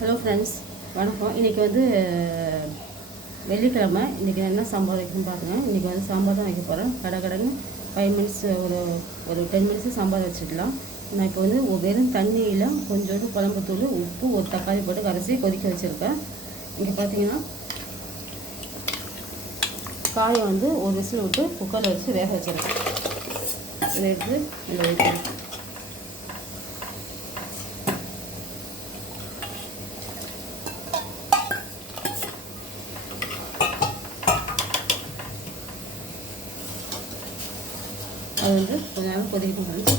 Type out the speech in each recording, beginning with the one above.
Hello friends, வணக்கம். இன்றைக்கி வந்து வெள்ளிக்கிழமை. இன்றைக்கி என்ன சாம்பார் வைக்கணும்னு பாருங்கள். இன்றைக்கி வந்து சாம்பார் தான் வைக்க போகிறேன். கடன்னு 5 மினிட்ஸ் ஒரு 10 மினிட்ஸ் சாம்பார் வச்சுக்கலாம். நான் இப்போ வந்து வெறும் தண்ணியில் கொஞ்சோண்டு குழம்புத்தூள், உப்பு, ஒரு தக்காளி போட்டு கரைச்சி கொதிக்க வச்சுருக்கேன். இங்கே பார்த்தீங்கன்னா காயை வந்து ஒரு விசில் விட்டு குக்கரில் வச்சு வேக வச்சுருக்கேன். இதை எடுத்து இதில் வைக்கிறேன். அது வந்து கொஞ்ச நேரம் கொதிக்கணும்.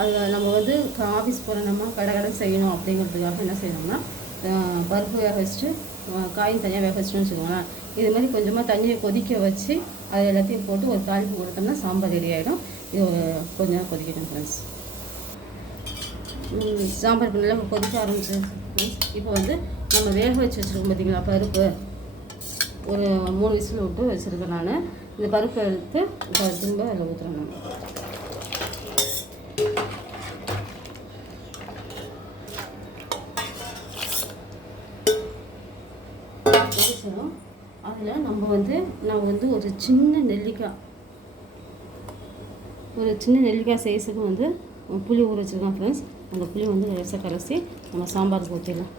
அதில் நம்ம வந்து ஆஃபீஸ் போகிறோம்னா கடை செய்யணும் அப்படிங்கிறதுக்காக என்ன செய்யணும்னா, பருப்பு வேக வச்சுட்டு காயும் தனியாக வேக வச்சுன்னு வச்சுக்கோங்களேன். இது மாதிரி கொஞ்சமாக தண்ணியை கொதிக்க வச்சு அது எல்லாத்தையும் போட்டு ஒரு தாளிப்பு கொடுத்தோம்னா சாம்பார் ரெடி ஆகிடும். இது ஒரு கொஞ்ச நேரம் கொதிக்கணும் ஃப்ரெண்ட்ஸ். சாம்பார் இப்போ நல்லா கொதிக்க ஆரம்பிச்சு ஃப்ரெண்ட்ஸ். இப்போ வந்து நம்ம வேக வச்சு வச்சுருக்கோம் பார்த்தீங்களா பருப்பு, ஒரு 3 விசில் விட்டு வச்சுருக்கேன் நான். இந்த பருப்பை எடுத்து இப்போ திரும்ப அதில் ஊற்றுறேன். நான் அதில் நான் வந்து ஒரு சின்ன நெல்லிக்காய் சைஸுக்கு வந்து புளி ஊற வச்சுருக்கேன் ஃப்ரெண்ட்ஸ். அந்த புளி வந்து லேசாக கரைச்சி நம்ம சாம்பாருக்கு ஊற்றிடலாம்.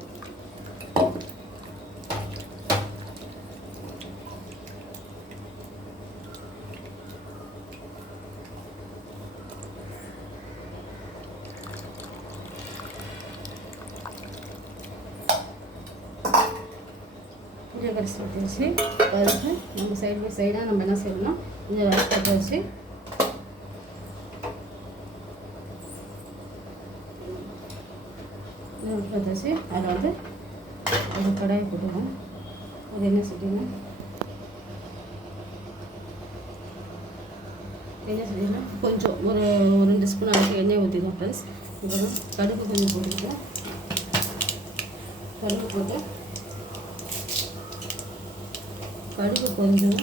புளியை கரைச்சி ஊற்றிச்சு பருப்பு நம்ம சைடு பை சைடாக நம்ம என்ன செய்யணும்னா இந்த பற்ற வச்சு அதை வந்து ஒரு கடாயை போட்டுக்கணும். அது என்ன சொல்லிங்கன்னா கொஞ்சம் ஒரு 2 ஸ்பூன் அளவுக்கு எண்ணெய் ஊற்றிக்கலாம் ஃப்ரெண்ட்ஸ். இப்போ கடுகு கொஞ்சம் போட்டுக்கலாம். கடுகு போட்டு கடுகு கொஞ்சம்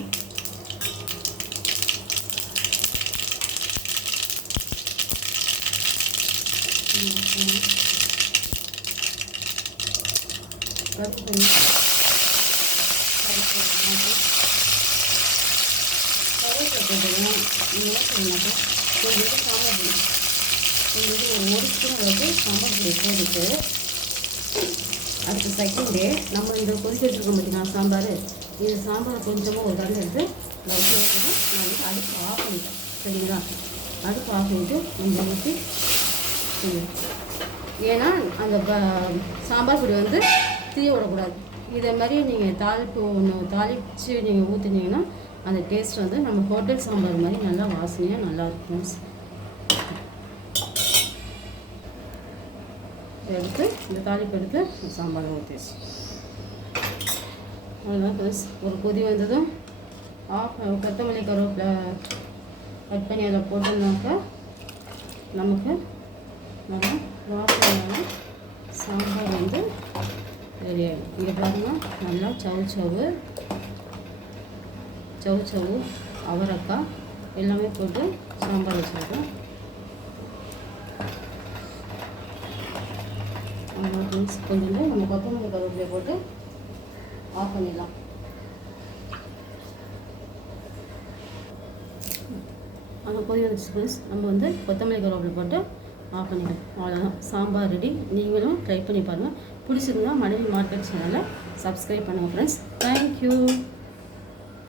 ஒரு ஸ்பூன் வந்து சாம்பார் பொடி போட்டுட்டு அடுத்த செகண்ட் டே நம்ம இந்த கொதிக்க வச்சுருக்கோம் பார்த்தீங்கன்னா சாம்பார், இந்த சாம்பார் கொஞ்சமாக ஒரு கரண்டி எடுத்து வச்சு வச்சுட்டு நான் வந்து அடுப்பு ஆஃப் பண்ணிட்டேன். சரிங்களா? அடுப்பு ஆஃப் பண்ணிவிட்டு கொஞ்சம் ஊற்றி, ஏன்னா அந்த சாம்பார் பொடி வந்து தீய விடக்கூடாது. இதே மாதிரி நீங்கள் தாளித்து நீங்கள் ஊற்றினீங்கன்னா அந்த டேஸ்ட் வந்து நம்ம ஹோட்டல் சாம்பார் மாதிரி நல்லா வாசனையாக நல்லாயிருக்கும். எடுத்து இந்த தாளிப்பு எடுத்து சாம்பார் ஊற்றிச்சு. அதுதான் ப்ளஸ் ஒரு கொதி வந்ததும் கொத்தமல்லி கருவேப்பிலை கட் பண்ணி அதில் போட்டோம்னாக்கா நமக்கு நல்லா வாசனையான சாம்பார் வந்து ரெடி ஆகிடும். இங்கே பாருங்கள், நல்லா சவு அவரைக்காய் எல்லாமே போட்டு சாம்பார் வச்சுருக்கோம். கொஞ்சம் நம்ம கொத்தமல்லி கருவேப்பிலை போட்டு ஆஃப் பண்ணிடலாம். அந்த கொதி வந்துச்சு ஃப்ரெண்ட்ஸ், நம்ம வந்து கொத்தமல்லி கருவேப்பிலை போட்டு ஆஃப் பண்ணிடலாம். அவ்வளோதான், சாம்பார் ரெடி. நீங்களும் ட்ரை பண்ணி பாருங்கள். பிடிச்சிருந்தா மனைவி மார்க்கெட் சேனலை சப்ஸ்கிரைப் பண்ணுங்கள் ஃப்ரெண்ட்ஸ். தேங்க்யூ.